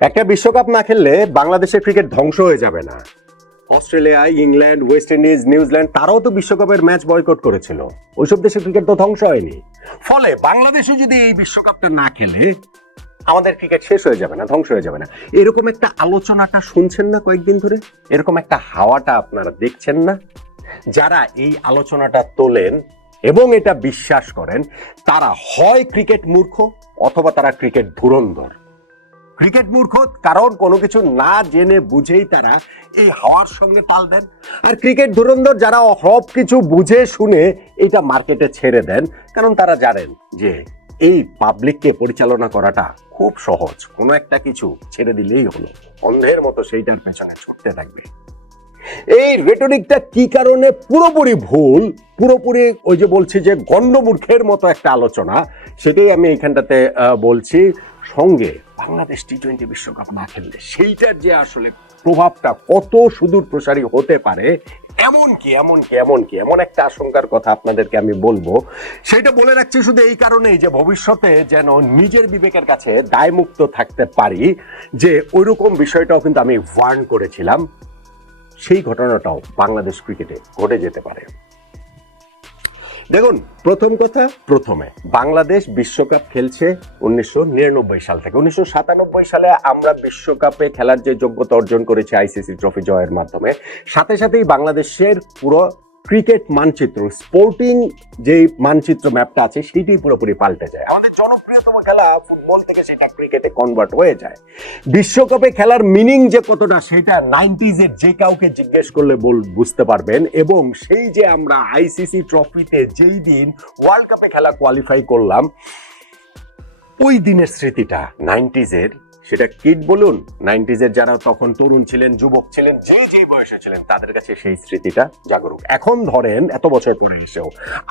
একটা বিশ্বকাপ না খেললে বাংলাদেশের ক্রিকেট ধ্বংস হয়ে যাবে না। Australia, England, West Indies, New Zealand তারাও তো বিশ্বকাপের ম্যাচ বয়কট করেছিল। ওইসব দেশের ক্রিকেট তো ধ্বংস হয়নি। ফলে বাংলাদেশও যদি এই বিশ্বকাপটা না খেলে আমাদের ক্রিকেট শেষ হয়ে যাবে না, ধ্বংস হয়ে যাবে না। এরকম একটা আলোচনাটা শুনছেন না কয়েকদিন ধরে? এরকম একটা হাওয়াটা আপনারা দেখছেন না? যারা এই আলোচনাটা তোলেন এবং এটা বিশ্বাস করেন, তারা হয় ক্রিকেট মূর্খ অথবা তারা ক্রিকেট ধুরন্ধর। ক্রিকেট মূর্খ কারণ কোনো কিছু না জেনে বুঝেই তারা এই হাওয়ার সঙ্গে তাল দেন, আর ক্রিকেট ধুরন্ধর যারা সব কিছু বুঝে শুনে এটা মার্কেটে ছেড়ে দেন, কারণ তারা জানেন যে এই পাবলিককে পরিচালনা করাটা খুব সহজ। কোনো একটা কিছু ছেড়ে দিলেই হলো, অন্ধের মতো সেইটার পেছনে ছুটতে থাকবে। এই রেটরিকটা কি কারণে পুরোপুরি ভুল, পুরোপুরি ওই যে বলছি যে গণ্ডমূর্খের মতো একটা আলোচনা, সেটাই আমি এখানটাতে বলছি। সঙ্গে বাংলাদেশ টি-20 বিশ্বকাপ না খেললে সেইটার যে আসলে প্রভাবটা কত সুদূর প্রসারী হতে পারে, এমন একটা আশঙ্কার কথা আপনাদেরকে আমি বলবো। সেটা বলে রাখছি শুধু এই কারণেই যে ভবিষ্যতে যেন নিজের বিবেকের কাছে দায়মুক্ত থাকতে পারি, যে ওইরকম বিষয়টাও কিন্তু আমি ওয়ার্ন করেছিলাম। সেই ঘটনাটাও বাংলাদেশ ক্রিকেটে ঘটে যেতে পারে। দেখুন, প্রথম কথা, প্রথমে বাংলাদেশ বিশ্বকাপ খেলছে 1999 সাল থেকে। 1997 সালে আমরা বিশ্বকাপে খেলার যে যোগ্যতা অর্জন করেছি আইসিসি ট্রফি জয়ের মাধ্যমে, সাথে সাথেই বাংলাদেশের পুরো ক্রিকেট মানচিত্র, স্পোর্টিং যে মানচিত্র ম্যাপটা আছে সেটি পুরোপুরি পাল্টে যায়। আমাদের জনপ্রিয়তম খেলা ফুটবল থেকে সেটা ক্রিকেটে কনভার্ট হয়ে যায়। বিশ্বকাপে খেলার মিনিং যে কতটা, সেটা 90s-এর যে কাউকে জিজ্ঞেস করলে বুঝতে পারবেন। এবং সেই যে আমরা আইসিসি ট্রফিতে যেই দিন ওয়ার্ল্ড কাপে খেলা কোয়ালিফাই করলাম, ওই দিনের স্মৃতিটা 90s-এর, সেটা কিড বলুন, 90s-এর যারা তখন তরুণ ছিলেন, যুবক ছিলেন, যেই বয়সে ছিলেন, তাদের কাছে সেই স্মৃতিটা জাগরুক। এখন ধরেন এত বছর পরে এসেও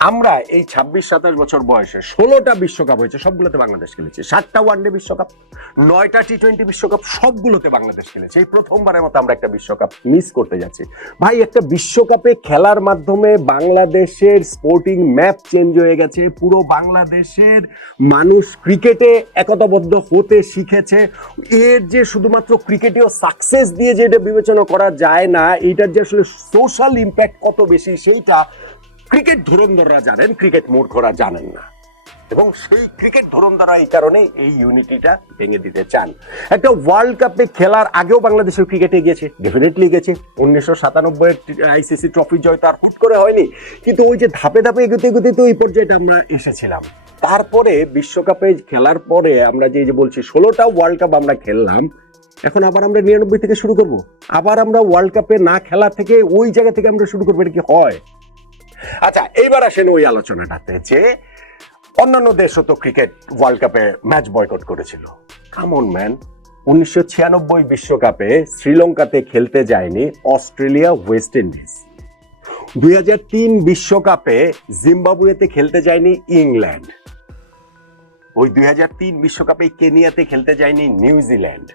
আমরা এই 26-27 বছর বয়সে 16টা বিশ্বকাপ হয়েছে, সবগুলোতে বাংলাদেশ খেলেছে। 7টা ওয়ানডে বিশ্বকাপ, 9টা টি-20 বিশ্বকাপ, সবগুলোতে বাংলাদেশ খেলেছে। এই প্রথমবারের মতো আমরা একটা বিশ্বকাপ মিস করতে যাচ্ছি। ভাই, একটা বিশ্বকাপে খেলার মাধ্যমে বাংলাদেশের স্পোর্টিং ম্যাপ চেঞ্জ হয়ে গেছে। পুরো বাংলাদেশের মানুষ ক্রিকেটে একতাবদ্ধ হতে শিখেছে। এর যে শুধুমাত্র ক্রিকেটীয় সাকসেস দিয়ে যে এটা বিবেচনা করা যায় না, এইটার যে আসলে সোশ্যাল ইম্প্যাক্ট কত বেশি, সেইটা ক্রিকেট ধুরন্ধররা জানেন, ক্রিকেট মূর্খরা জানেন না। এবং সেই ক্রিকেট ধুরন্ধররা এই কারণে এই ইউনিটিটা ভেঙে দিতে চান। একটা ওয়ার্ল্ড কাপে খেলার আগেও বাংলাদেশের ক্রিকেটে গেছে, ডেফিনেটলি গেছে। 1997-এর আইসিসি ট্রফি জয় তো আর হুট করে হয়নি, কিন্তু ওই যে ধাপে ধাপে এগোতে এগোতে তো এই পর্যায়েটা আমরা এসেছিলাম। তারপরে বিশ্বকাপে খেলার পরে আমরা যে বলছি 16টা ওয়ার্ল্ড কাপ আমরা খেললাম, এখন আবার আমরা 99 থেকে শুরু করব। আবার আমরা ওয়ার্ল্ড কাপে না খেলা থেকে ওই জায়গা থেকে আমরা শুরু করবো, এটা কি হয়? আচ্ছা, এইবার আসেন ওই আলোচনাটাতে যে অন্যান্য দেশও তো ক্রিকেট ওয়ার্ল্ড কাপে ম্যাচ বয়কট করেছিল। কাম অন ম্যান, 1996 বিশ্বকাপে শ্রীলঙ্কাতে খেলতে যায়নি অস্ট্রেলিয়া, ওয়েস্ট ইন্ডিজ। 2003 বিশ্বকাপে জিম্বাবুয়েতে খেলতে যায়নি ইংল্যান্ড। ওই 2003 বিশ্বকাপে কেনিয়াতে খেলতে যায়নি নিউজিল্যান্ড।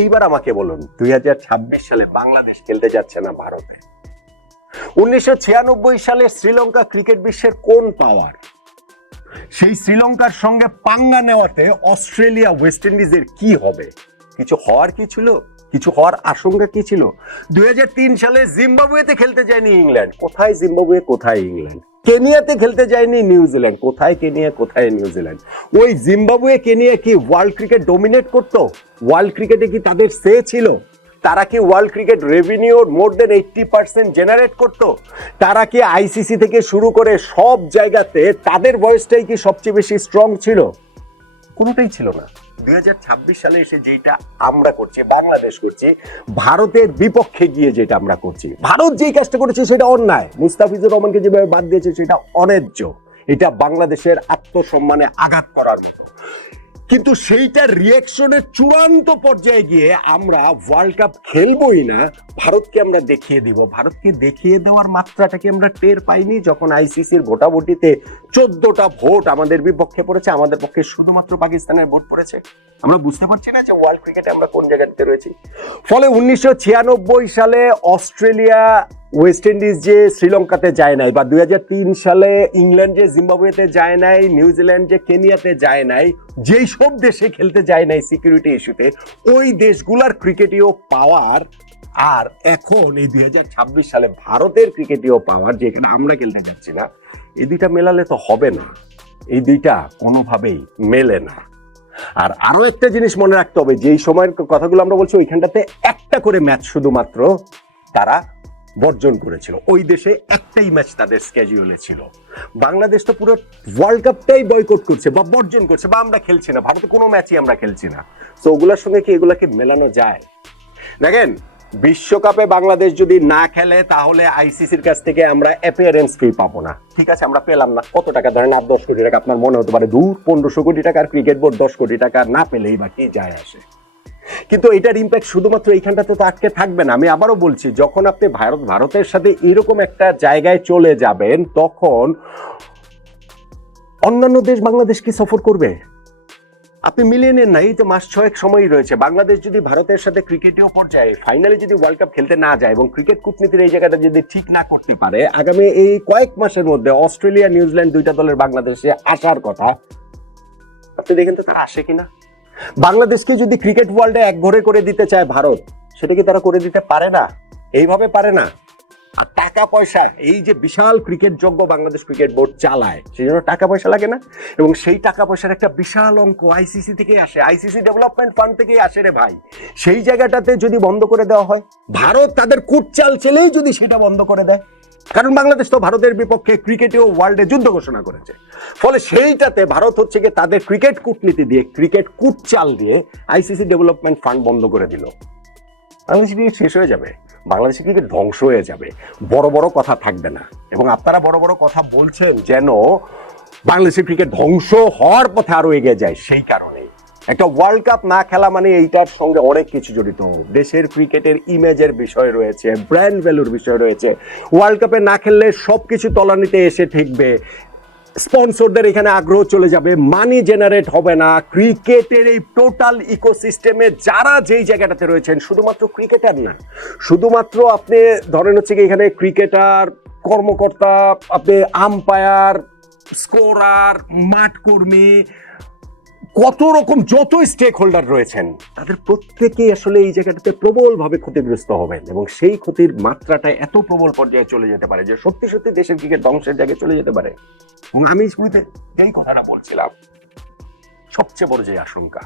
এইবার আমাকে বলুন, 2026 সালে বাংলাদেশ খেলতে যাচ্ছে না ভারতে। 1996 সালে শ্রীলঙ্কা ক্রিকেট বিশ্বের কোন পাওয়ার, সেই শ্রীলঙ্কার সঙ্গে পাঙ্গা নেওয়াতে অস্ট্রেলিয়া, ওয়েস্ট ইন্ডিজের কি হবে? কিছু হওয়ার কি ছিল? কিছু হওয়ার আশঙ্কা কি ছিল? 2003 সালে জিম্বাবুয়েতে খেলতে যায়নি ইংল্যান্ড। কোথায় জিম্বাবুয়ে, কোথায় ইংল্যান্ড? কেনিয়াতে খেলতে যায়নি নিউজিল্যান্ড। কোথায় কেনিয়া, কোথায় নিউজিল্যান্ড? ওই জিম্বাবুয়ে, কেনিয়া কি ওয়ার্ল্ড ক্রিকেট ডমিনেট করতো? ওয়ার্ল্ড ক্রিকেটে কি তাদের সে ছিল? তারা কি ওয়ার্ল্ড ক্রিকেট রেভিনিউর মোর দেন 80% জেনারেট করত? তারা কি আইসিসি থেকে শুরু করে সব জায়গাতে তাদের ভয়েসটাই কি সবচেয়ে বেশি স্ট্রং ছিল? কোনোটাই ছিল না। 2026 সালে এসে যেটা আমরা করছি, বাংলাদেশ করছি, ভারতের বিপক্ষে গিয়ে যেটা আমরা করছি, ভারত যেই কাজটা করেছে সেটা অন্যায়। মুস্তাফিজুর রহমানকে যেভাবে বাদ দিয়েছে সেটা অন্যায্য। এটা বাংলাদেশের আত্মসম্মানে আঘাত করার মতো। কিন্তু সেইটার রিয়াকশনের চূড়ান্ত পর্যায়ে গিয়ে আমরা ওয়ার্ল্ড কাপ খেলবই না, ভারতকে আমরা দেখিয়ে দিব। ভারতকে দেখিয়ে দেওয়ার মাত্রাটাকে আমরা টের পাইনি যখন আইসিসির ভোটাভুটিতে 14টা ভোট আমাদের বিপক্ষে পড়েছে, আমাদের পক্ষে শুধুমাত্র পাকিস্তানের ভোট পড়েছে। আমরা বুঝতে পারছি না যে ওয়ার্ল্ড ক্রিকেটে আমরা কোন জায়গাতে রয়েছি। ফলে 1996 সালে অস্ট্রেলিয়া ওয়েস্ট ইন্ডিজ যে শ্রীলঙ্কাতে যায় নাই, বা 2003 সালে ইংল্যান্ড যে জিম্বাবুয়েতে যায় নাই, নিউজিল্যান্ড যে কেনিয়াতে যায় নাই, যেই সব দেশে খেলতে যায় নাই সিকিউরিটি ইস্যুতে, ওই দেশগুলার ক্রিকেটীয় পাওয়ার আর এখন এই 2026 সালে ভারতের ক্রিকেটীয় পাওয়ার, যেখানে আমরা খেলতে যাচ্ছি না, এই দুইটা মেলালে তো হবে না। এই দুইটা কোনোভাবেই মেলে না। আর আরো একটা জিনিস মনে রাখতে হবে, যেই সময়ের কথাগুলো আমরা বলছি, ওইখানটাতে একটা করে ম্যাচ শুধুমাত্র তারা বর্জন করেছিল। ওই দেশে একটাই ম্যাচ তাদের স্কেডিউলে ছিল। বাংলাদেশ তো পুরো ওয়ার্ল্ড কাপটাই বয়কট করছে বা বর্জন করছে, বা আমরা খেলছি না, ভারতে কোনো ম্যাচই আমরা খেলছি না। তো ওগুলোর সঙ্গে কি এগুলাকে মেলানো যায়? দেখেন, বিশ্বকাপে বাংলাদেশ যদি না খেলে তাহলে আইসিসির কাছ থেকে আমরা অ্যাপিয়ারেন্স ফি পাবো না। ঠিক আছে, আমরা পেলাম না, কত টাকা ধরেন 8-10 কোটি টাকা, আপনার মনে হতে পারে দূর 1500 কোটি টাকার ক্রিকেট বোর্ড 10 কোটি টাকা না পেলেই বা কি যায় আসে। কিন্তু এটার ইম্প্যাক্ট শুধুমাত্র এইখানটাতে তো আটকে থাকবে না। আমি আবারও বলছি, যখন আপনি ভারতের সাথে এরকম একটা জায়গায় চলে যাবেন, তখন অন্যান্য দেশ বাংলাদেশকে সফর করবে। আপনি মিলিয়ে নেন না, এই তো মাস 6 সময়ই রয়েছে। বাংলাদেশ যদি ভারতের সাথে ক্রিকেটীয় পর্যায়ে ফাইনালে যদি ওয়ার্ল্ড কাপ খেলতে না যায় এবং ক্রিকেট কূটনীতির এই জায়গাটা যদি ঠিক না করতে পারে, আগামী এই কয়েক মাসের মধ্যে অস্ট্রেলিয়া নিউজিল্যান্ড দুইটা দলের বাংলাদেশে আসার কথা, আপনি দেখেন তো তারা আসে কিনা। বাংলাদেশকে যদি ক্রিকেট ওয়ার্ল্ডে এক ঘরে করে দিতে চায় ভারত, সেটা কি তারা করে দিতে পারে না? এইভাবে পারে না। আর টাকা পয়সা, এই যে বিশাল ক্রিকেট যোগ্য বাংলাদেশ ক্রিকেট বোর্ড চালায়, সেই জন্য টাকা পয়সা লাগে না? এবং সেই টাকা পয়সার একটা বিশাল অঙ্ক আইসিসি থেকে আসে, আইসিসি ডেভেলপমেন্ট ফান্ড থেকে আসে রে ভাই। সেই জায়গাটাতে যদি বন্ধ করে দেওয়া হয়, ভারত তাদের কুটচাল চেলেই যদি সেটা বন্ধ করে দেয়, কারণ বাংলাদেশ তো ভারতের বিপক্ষে ক্রিকেটীয় ওয়ার্ল্ডে যুদ্ধ ঘোষণা করেছে, ফলে সেইটাতে ভারত হচ্ছে গিয়ে তাদের ক্রিকেট কূটনীতি দিয়ে, ক্রিকেট কুটচাল দিয়ে আইসিসি ডেভেলপমেন্ট ফান্ড বন্ধ করে দিল। বাংলাদেশ ক্রিকেট শেষ হয়ে যাবে, বাংলাদেশের ক্রিকেট ধ্বংস হয়ে যাবে, বড় বড় কথা থাকবে না। এবং আপনারা বড় বড় কথা বলছেন যেন বাংলাদেশের ক্রিকেট ধ্বংস হওয়ার পথে আরো এগিয়ে যায়। সেই কারণে একটা ওয়ার্ল্ড কাপ না খেলা মানে এইটার সঙ্গে অনেক কিছু জড়িত। দেশের ক্রিকেটের ইমেজের বিষয় রয়েছে, ব্র্যান্ড ভ্যালুর বিষয় রয়েছে। ওয়ার্ল্ড কাপে না খেললে সবকিছু তলানিতে এসে ঠেকবে, স্পন্সরদের এখানে আগ্রহ চলে যাবে, মানি জেনারেট হবে না। ক্রিকেটের এই টোটাল ইকোসিস্টেমে যারা যেই জায়গাটাতে রয়েছেন, শুধুমাত্র ক্রিকেটার না, শুধুমাত্র আপনি ধরেন হচ্ছে কি এখানে ক্রিকেটার, কর্মকর্তা, আপনি আম্পায়ার, স্কোরার, মাঠ কর্মী, কত রকম যত স্টেক হোল্ডার রয়েছেন, তাদের প্রত্যেকেই আসলে এই জায়গাটাতে প্রবলভাবে ক্ষতিগ্রস্ত হবেন। এবং সেই ক্ষতির মাত্রাটা এত প্রবল পর্যায়ে চলে যেতে পারে যে সত্যি সত্যি দেশের ক্রিকেট ধ্বংসের জায়গায় চলে যেতে পারে। এবং আমি শুরুতে এই কথাটা বলছিলাম, সবচেয়ে বড় যে আশঙ্কা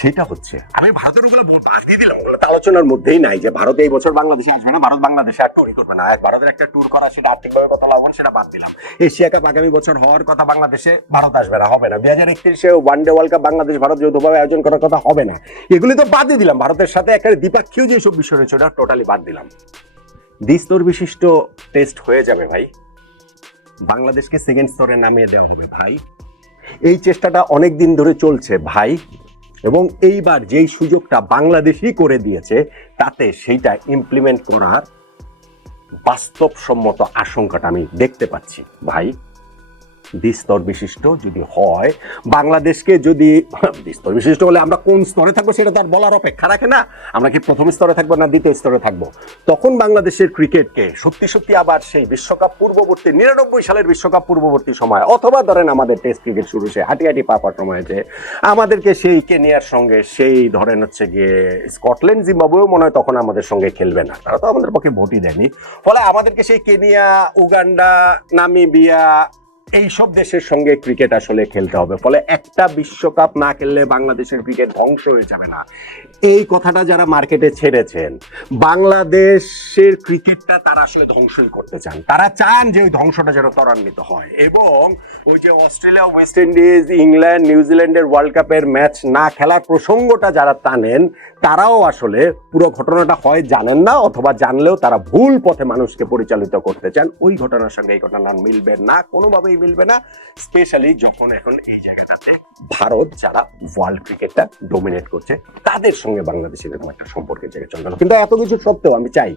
সেটা হচ্ছে, আমি ভারতের ওগুলো বাদ দিয়ে দিলাম, ওগুলো তো আলোচনার মধ্যেই নাই যে ভারত এই বছর বাংলাদেশে আসবে না, ভারত বাংলাদেশে আর টুরই করবে না। ভারতের একটা ট্যুর করা, সেটা আর্থিকভাবে কত লাভবান সেটা বাদ দিলাম। এশিয়া কাপ আগামী বছর হওয়ার কথা, বাংলাদেশে ভারত আসবে না, হবে না। 2031-এ one day world cup Bangladesh Bharat যৌথভাবে আয়োজন করার কথা, হবে না। এগুলি তো বাদই দিলাম। ভারতের সাথে একটা দ্বিপাক্ষিক যেসব বিষয় রয়েছে ওটা টোটালি বাদ দিলাম। দ্বিস্তর বিশিষ্ট টেস্ট হয়ে যাবে ভাই, বাংলাদেশকে সেকেন্ড স্তরে নামিয়ে দেওয়া হবে ভাই। এই চেষ্টাটা অনেক দিন ধরে চলছে ভাই, এবং এইবার যেই সুযোগটা বাংলাদেশই করে দিয়েছে, তাতে সেইটা ইমপ্লিমেন্ট করার বাস্তবসম্মত আশঙ্কাটা আমি দেখতে পাচ্ছি ভাই। দ্বিস্তর বিশিষ্ট যদি হয়, বাংলাদেশকে যদি দ্বিস্তর বিশিষ্ট হলে আমরা কোন স্তরে থাকবো সেটা তো আর বলার অপেক্ষা রাখে না। আমরা কি প্রথম স্তরে থাকবো না দ্বিতীয় স্তরে থাকবো? তখন বাংলাদেশের ক্রিকেটকে সত্যি সত্যি আবার সেই বিশ্বকাপ পূর্ববর্তী 99 সালের বিশ্বকাপ পূর্ববর্তী সময়, অথবা ধরেন আমাদের টেস্ট ক্রিকেট শুরু সে হাঁটি হাঁটি পাপার সময়, যে আমাদেরকে সেই কেনিয়ার সঙ্গে, সেই ধরেন হচ্ছে গিয়ে স্কটল্যান্ড, জিম্বাবুয়েও মনে হয় তখন আমাদের সঙ্গে খেলবে না, তারা তো আমাদের পক্ষে ভোটই দেয়নি। ফলে আমাদেরকে সেই কেনিয়া, উগান্ডা, নামিবিয়া, এইসব দেশের সঙ্গে ক্রিকেট আসলে খেলতে হবে। ফলে একটা বিশ্বকাপ না খেললে বাংলাদেশের ক্রিকেট ধ্বংস হয়ে যাবে না, এই কথাটা যারা মার্কেটে ছেড়েছেন, বাংলাদেশের ক্রিকেটটা তারা আসলে ধ্বংসই করতে চান। তারা চান যে ওই ধ্বংসটা যেন ত্বরান্বিত হয়, এবং ওই যে অস্ট্রেলিয়া, ওয়েস্ট ইন্ডিজ, ইংল্যান্ড, নিউজিল্যান্ডের ওয়ার্ল্ড কাপের ম্যাচ না খেলার প্রসঙ্গটা যারা টানেন, তারাও আসলে পুরো ঘটনাটা হয় জানেন না, অথবা জানলেও তারা ভুল পথে মানুষকে পরিচালিত করতে চান। ওই ঘটনার সঙ্গে এই ঘটনা মিলবে না, কোনোভাবেই মিলবে না। স্পেশালি যখন এখন এই জায়গাটাতে ভারত, যারা ওয়ার্ল্ড ক্রিকেটটা ডোমিনেট করছে, তাদের সঙ্গে বাংলাদেশের এরকম একটা সম্পর্কের জায়গায় চলে গেল। কিন্তু এত কিছু সত্ত্বেও আমি চাই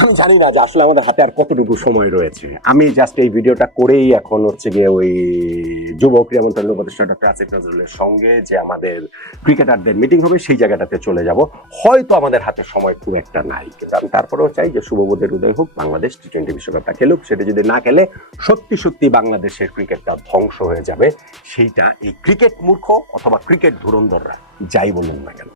আমি জানি না যে আসলে আমাদের হাতে আর কতটুকু সময় রয়েছে। আমি জাস্ট এই ভিডিওটা করেই এখন হচ্ছে গিয়ে ওই যুব ক্রীড়া মন্ত্রণালয় উপদেষ্টা ডক্টর আসিফ নজরুলের সঙ্গে যে আমাদের ক্রিকেটারদের মিটিং হবে সেই জায়গাটাতে চলে যাব। হয়তো আমাদের হাতে সময় খুব একটা নাই, কিন্তু আমি তারপরেও চাই যে শুভবোধের উদয় হোক, বাংলাদেশ টি-20 বিশ্বকাপটা খেলুক। সেটা যদি না খেলে সত্যি সত্যি বাংলাদেশের ক্রিকেটটা ধ্বংস হয়ে যাবে। সেইটা এই ক্রিকেট মূর্খ অথবা ক্রিকেট ধুরন্ধররা যাই বলুন না কেন।